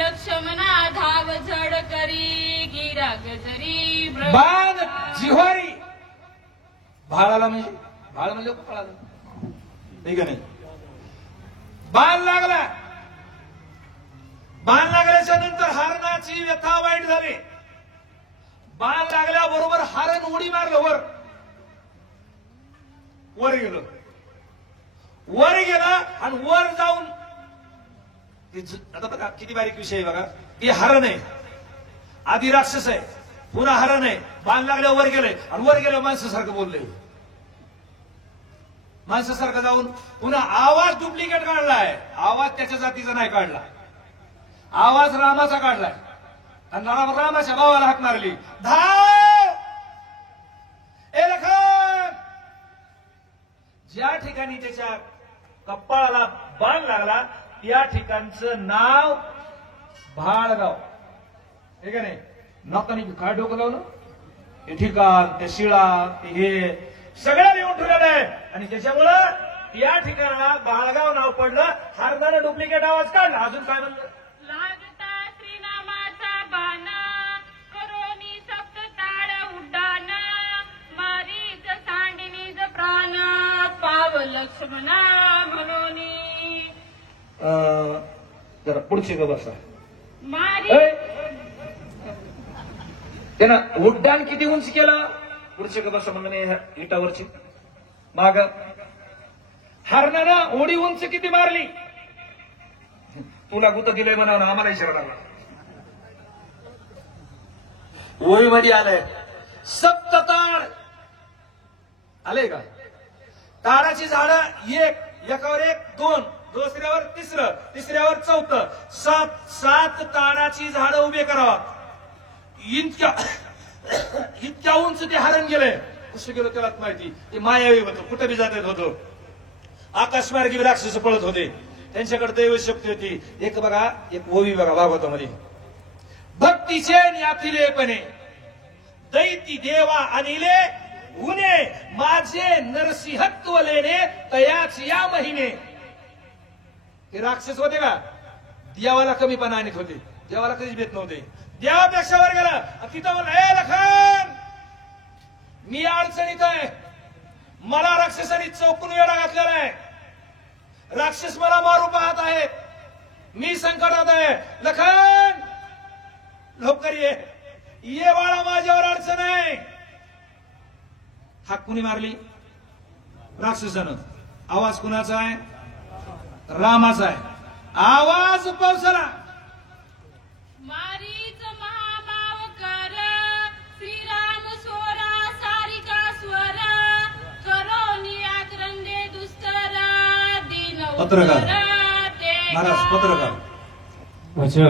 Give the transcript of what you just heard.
लक्ष्मणा धाव झड करी गिरा गजरी बाण जिव्हारी. भाळाला म्हणजे भाळ म्हणजे भाळाला ठीक नाही. बाण लागला. बाण लागल्याच्या नंतर हरणाची व्यथा वाईट झाली. बाण लागल्याबरोबर हरण उडी मारलं वर गेलं. वर गेला आणि वर जाऊन आता बघा किती बारीक विषय आहे बघा. हे हरण आहे, आधी राक्षस आहे, पुन्हा हरण आहे. बाण लागल्यावर वर गेले आणि वर गेल्यावर माणसासारखं बोलले. माणसासारखं जाऊन पुन्हा आवाज डुप्लिकेट काढलाय. आवाज त्याच्या जातीचा नाही काढला, आवाज रामाचा काढलाय. आणि रामाच्या भावाला हाक मारली, धाव ए लखन. ज्या ठिकाणी त्याच्या कपाळाला बाण लागला त्या ठिकाणचं नाव भाळगाव. हे का नाही. नकानी काय डोकं लावलं. हे ठिकाण, ते शिळा, ते हे सगळं लिहून ठेवलेलं आहे. आणि त्याच्यामुळं या ठिकाणाला भाळगाव नाव पडलं. हरणानं डुप्लिकेट आवाज काढला. अजून काय म्हणलं. लागता श्रीनामाचा बाण करोनी सप्त ताड उड्डाण मारीच सांडिनीच प्राण पाव लक्ष्मणा म्हणून जरा पुढची ग बसा. मारी त्यानं उड्डाण किती उंच केलं. पुढची ग बसा म्हणजे इटावरची माग. हरणानं उडी उंच किती मारली. तुला गुत दिलंय म्हणावं आम्हाला इशारा लागला. ओळीमध्ये आलंय सप्तताड आलंय का. ताडाची झाडं एकावर एक, दोन, दुसऱ्यावर तिसरं, तिसऱ्यावर चौथं, सात ताडाची झाडं उभे करावा. इतक्या उंच ते हरण गेलंय. कसं गेलं त्याला माहिती. ते मायावी होतं, कुठं बी जात होतो. आकाशमार्गी राक्षस पळत होते. त्यांच्याकडे दैव शक्ती होती. एक बघा, एक ओवी बघा भागवतामध्ये. भक्तीचे न्यातिलेपणे दैती देवा अनिले उने माझे नरसिंहत्व लेणे तयाच या महिने. हे राक्षस होते का. देवाला कमीपणा आणत होते. देवाला कधीच भेट नव्हते. देवापेक्षा वर गेला. तिथं म्हणलं ए लखन मी अडचणीत आहे. मला राक्षसाने चौकून वेढा घातलेला आहे. राक्षस मला मारू पाहत आहे. मी संकटात आहे. लखन लवकर ये बाळा माझ्यावर अडचण आहे. हाक कुणी मारली. राक्षसानं. आवाज कुणाचा आहे. रामाचा आहे. आवाज पावसाला. मारीच महाभाव कर श्रीराम स्वरा सारिका स्वर करोनी आक्रंदे दुस्तर दिन पत्रकार महाराज पत्रकार. अच्छा